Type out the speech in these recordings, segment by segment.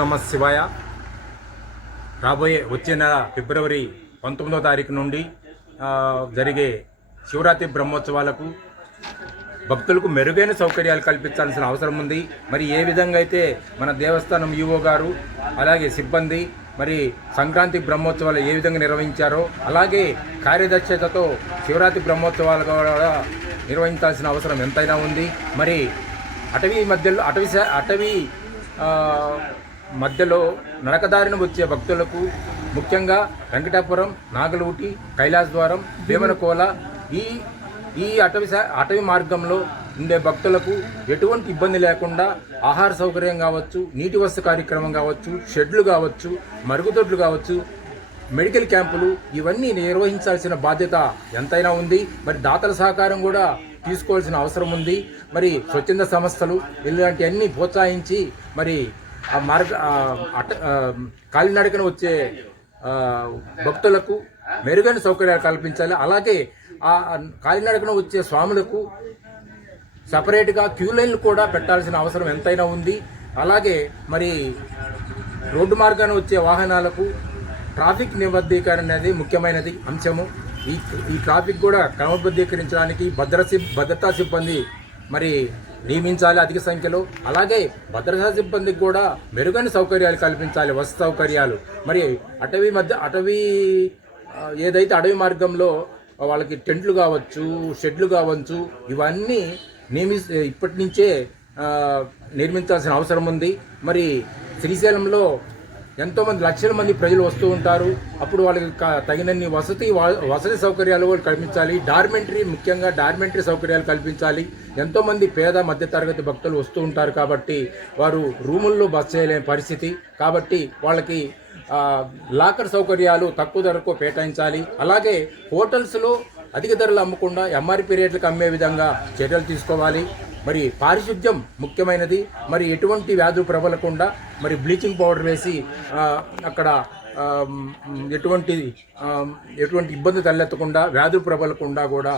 నమ శివాయ. రాబోయే వచ్చే నెల ఫిబ్రవరి పంతొమ్మిదో తారీఖు నుండి జరిగే శివరాత్రి బ్రహ్మోత్సవాలకు భక్తులకు మెరుగైన సౌకర్యాలు కల్పించాల్సిన అవసరం ఉంది. మరి ఏ విధంగా అయితే మన దేవస్థానం ఈవో గారు అలాగే సిబ్బంది మరి సంక్రాంతి బ్రహ్మోత్సవాలు ఏ విధంగా నిర్వహించారో అలాగే కార్యదక్షతతో శివరాత్రి బ్రహ్మోత్సవాలు కూడా నిర్వహించాల్సిన అవసరం ఎంతైనా ఉంది. మరి అటవీ మధ్యలో అటవీ అటవీ మధ్యలో నరకదారిన వచ్చే భక్తులకు ముఖ్యంగా వెంకటాపురం నాగలూటి కైలాసద్వారం భీమనకోల ఈ ఈ అటవీ అటవీ మార్గంలో ఉండే భక్తులకు ఎటువంటి ఇబ్బంది లేకుండా ఆహార సౌకర్యం కావచ్చు నీటి వసతి కార్యక్రమం కావచ్చు షెడ్లు కావచ్చు మరుగుదొడ్లు కావచ్చు మెడికల్ క్యాంపులు ఇవన్నీ నిర్వహించాల్సిన బాధ్యత ఎంతైనా ఉంది. మరి దాతల సహకారం కూడా తీసుకోవాల్సిన అవసరం ఉంది. మరి స్వచ్ఛంద సంస్థలు ఇలాంటివన్నీ ప్రోత్సహించి మరి ఆ మార్గ అట కాలినడకన వచ్చే భక్తులకు మెరుగైన సౌకర్యాలు కల్పించాలి. అలాగే ఆ కాలినడకన వచ్చే స్వాములకు సపరేట్గా క్యూ లైన్లు కూడా పెట్టాల్సిన అవసరం ఎంతైనా ఉంది. అలాగే మరి రోడ్డు మార్గాన వచ్చే వాహనాలకు ట్రాఫిక్ నిబద్ధీకరణ అనేది ముఖ్యమైనది అంశము. ఈ ఈ ట్రాఫిక్ కూడా క్రమబద్ధీకరించడానికి భద్ర సిబ్ భద్రతా సిబ్బంది మరి నియమించాలి అధిక సంఖ్యలో. అలాగే భద్రతా సిబ్బందికి కూడా మెరుగైన సౌకర్యాలు కల్పించాలి వసతి సౌకర్యాలు. మరి అటవీ మధ్య అటవీ ఏదైతే అడవి మార్గంలో వాళ్ళకి టెంట్లు కావచ్చు షెడ్లు కావచ్చు ఇవన్నీ నియమి ఇప్పటి నుంచే నిర్మించాల్సిన అవసరం ఉంది. మరి శ్రీశైలంలో ఎంతోమంది లక్షల మంది ప్రజలు వస్తూ ఉంటారు. అప్పుడు వాళ్ళకి తగినన్ని వసతి వా- వసతి సౌకర్యాలు కూడా కల్పించాలి. డార్మెంటరీ ముఖ్యంగా డార్మెంటరీ సౌకర్యాలు కల్పించాలి. ఎంతోమంది పేద మధ్యతరగతి భక్తులు వస్తూ ఉంటారు కాబట్టి వారు రూముల్లో బస్ చేయలేని పరిస్థితి. కాబట్టి వాళ్ళకి లాకర్ సౌకర్యాలు తక్కువ ధరకు కేటాయించాలి. అలాగే హోటల్స్లో అధిక ధరలు అమ్మకుండా ఎంఆర్పీ రేట్లకు అమ్మే విధంగా చర్యలు తీసుకోవాలి. మరి పారిశుద్ధ్యం ముఖ్యమైనది. మరి ఎటువంటి వ్యాధులు ప్రబలకుండా మరి బ్లీచింగ్ పౌడర్ వేసి అక్కడ ఎటువంటి ఎటువంటి ఇబ్బంది తలెత్తకుండా వ్యాధులు ప్రబలకుండా కూడా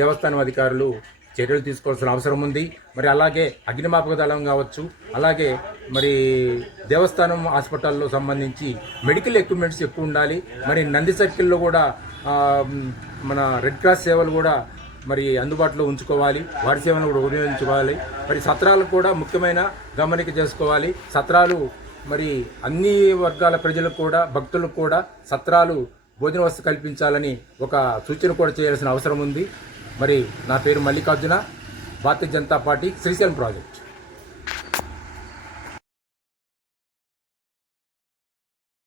దేవస్థానం అధికారులు చర్యలు తీసుకోవాల్సిన అవసరం ఉంది. మరి అలాగే అగ్నిమాపక దళం కావచ్చు అలాగే మరి దేవస్థానం హాస్పిటల్లో సంబంధించి మెడికల్ ఎక్విప్మెంట్స్ ఎక్కువ ఉండాలి. మరి నంది సర్కిల్లో కూడా మన రెడ్ క్రాస్ సేవలు కూడా మరి అందుబాటులో ఉంచుకోవాలి. వారి సేవను కూడా వినియోగించుకోవాలి మరి సత్రాలు కూడా ముఖ్యమైన గమనిక చేసుకోవాలి. సత్రాలు మరి అన్ని వర్గాల ప్రజలకు కూడా భక్తులకు కూడా సత్రాలు భోజన వసతి కల్పించాలని ఒక సూచన కూడా చేయాల్సిన అవసరం ఉంది. మరి నా పేరు Mallikarjuna. Bharatiya Janata party Srisailam project.